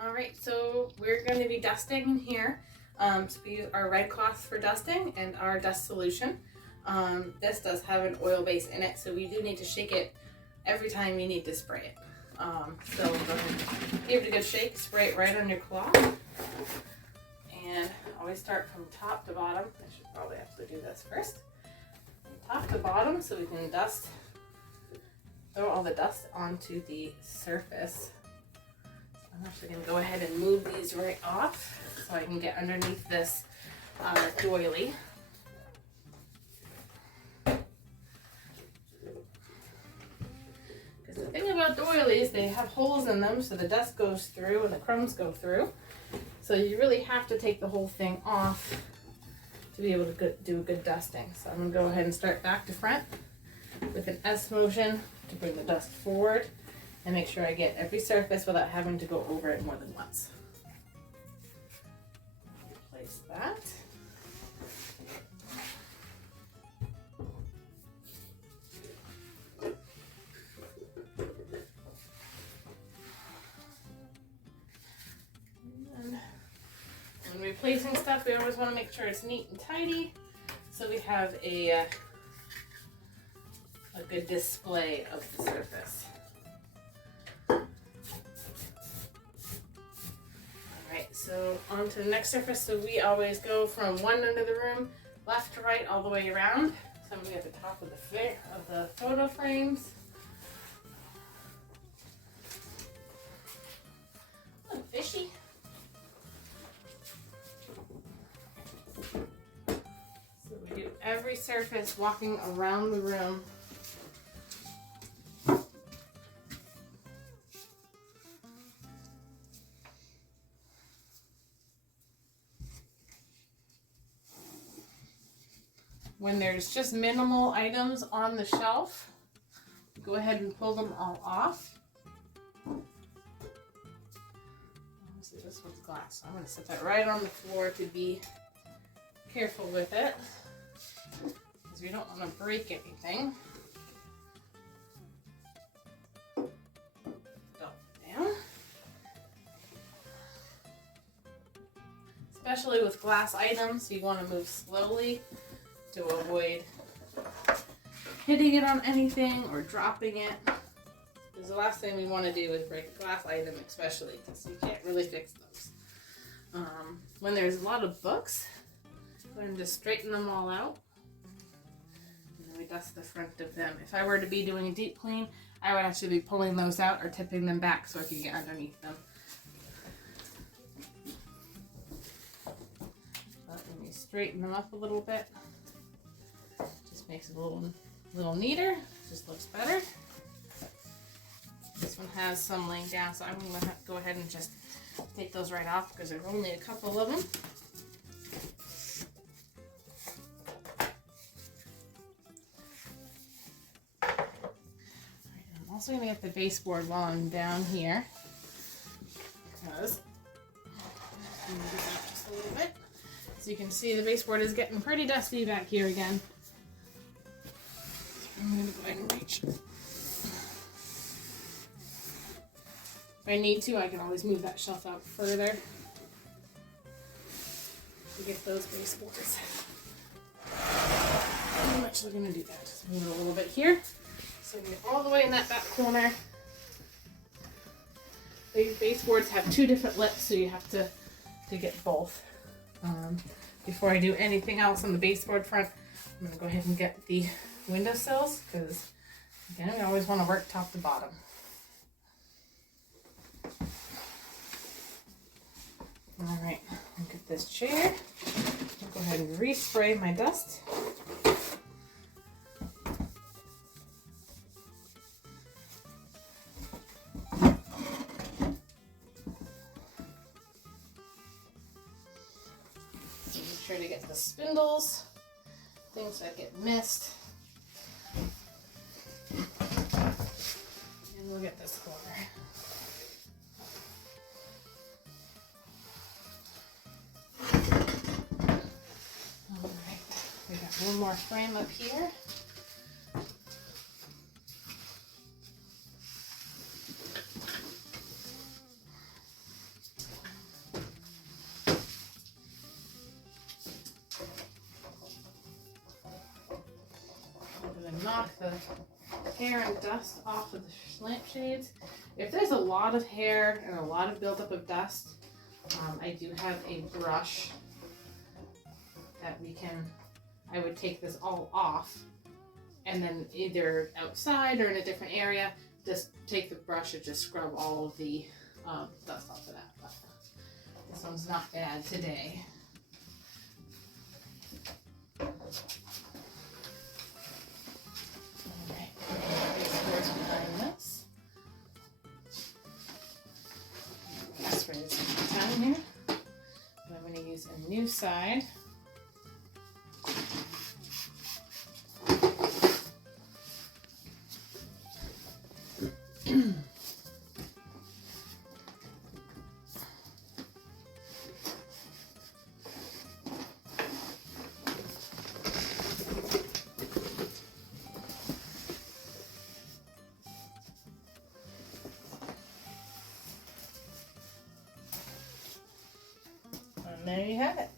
All right, so we're going to be dusting in here. So we use our red cloth for dusting and our dust solution. This does have an oil base in it, so we do need to shake it every time you need to spray it. So we'll go ahead and give it a good shake, spray it right on your cloth. And always start from top to bottom. I should probably actually do this first. From top to bottom so we can throw all the dust onto the surface. I'm actually going to go ahead and move these right off so I can get underneath this doily. Because the thing about doilies, they have holes in them so the dust goes through and the crumbs go through. So you really have to take the whole thing off to be able to do a good dusting. So I'm going to go ahead and start back to front with an S motion to bring the dust forward and make sure I get every surface without having to go over it more than once. Replace that. And when replacing stuff, we always want to make sure it's neat and tidy so we have a good display of the surface. Alright, so on to the next surface. So we always go from one end of the room, left to right, all the way around. So I'm going to be at the top of the photo frames. Oh, fishy. So we do every surface walking around the room. When there's just minimal items on the shelf, go ahead and pull them all off. So this one's glass, so I'm going to set that right on the floor to be careful with it, because we don't want to break anything. Down. Especially with glass items, you want to move slowly to avoid hitting it on anything or dropping it. Because the last thing we want to do is break a glass item, especially because you can't really fix those. When there's a lot of books, go ahead and just straighten them all out. And then we dust the front of them. If I were to be doing a deep clean, I would actually be pulling those out or tipping them back so I can get underneath them. But when you straighten them up a little bit, makes it a little neater, just looks better. This one has some laying down, so I'm going to go ahead and just take those right off because there's only a couple of them. Alright, I'm also going to get the baseboard while I'm down here, because I'm going to move that just a little bit. So you can see the baseboard is getting pretty dusty back here again. I'm going to go ahead and reach. If I need to, I can always move that shelf out further to get those baseboards. I'm actually going to do that. Just move it a little bit here. So I can get all the way in that back corner. These baseboards have two different lips, so you have to get both. Before I do anything else on the baseboard front, I'm going to go ahead and get the windowsills, because again, we always want to work top to bottom. Alright, look at this chair. I'll go ahead and respray my dust. Make sure to get the spindles, things that get missed. And we'll get this corner. Alright, we got one more frame up here. knock the hair and dust off of the lampshades. If there's a lot of hair and a lot of buildup of dust, I do have a brush that I would take this all off, and then either outside or in a different area, just take the brush and just scrub all of the dust off of that. But this one's not bad today. Behind this. Spray this down here. And I'm going to use a new side. And there you have it.